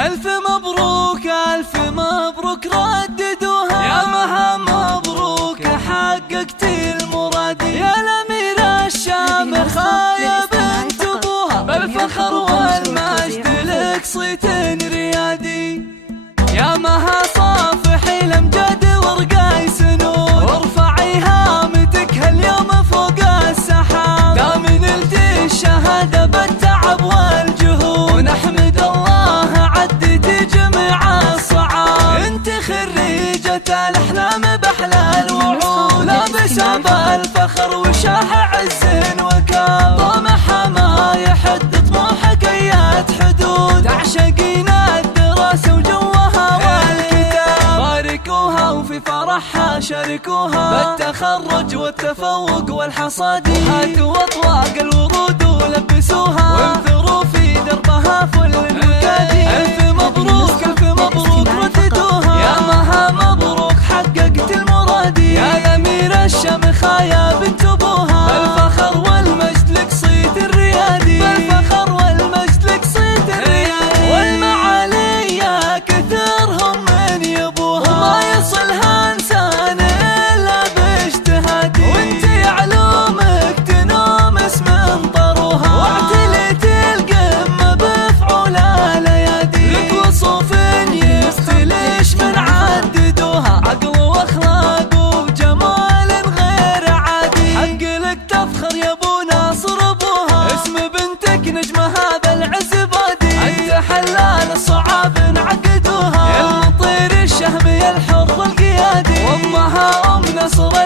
ألف مبروك ألف مبروك رددوها، يا مها مبروك حققت المراد، يا الأميرة الشامخة يا بنت أبوها، بالفخر والمجد لك صيت ريادي، يا مها صافحي الأمجاد ورقاي سنون، وارفعي هامتك هاليوم فوق السحاب، دام نلتي الشهادة بالتعب والجهود، ونحمد الله عديتي جميع الصعاب، انت خريجة الأحلام بأحلى الوعود، لابسة بالفخر وشاح عز وكاب، طموحها ما يحد طموحك أيات حدود، تعشقين الدراسة وجوها والكتاب، باركوها وفي فرحها شاركوها، بالتخرج والتفوق والحصاد، هاتوا أطواق الورود ولبسوها، وانثروا في دربها فل المكادي، ألف مبروك ألف مبروك رددوها، يا مها مبروك حققت المرادي، يا الأميرة الشامخة يا بنت أبوها، بالفخر والمجد لك صيت الريادي، بالفخر والمجد لك صيت الريادي، والمعالي يا كثرهم من يبوها، وما يصلها إنسان إلا باجتهادي، وانتي علومك تنومس من طروها، واعتليت القمة بفعول الأيادي، لك وصوف يستلش من عددوها، عقل واخلاق وجمال غير عادي، حق لك تفخر يا ابو ناصر ابوها، اسم بنتك نجمها بالعز بادي، انت حلال الصعاب انعقدوها، يا المطير الشهم يا الحر القيادي، وامها ام نصر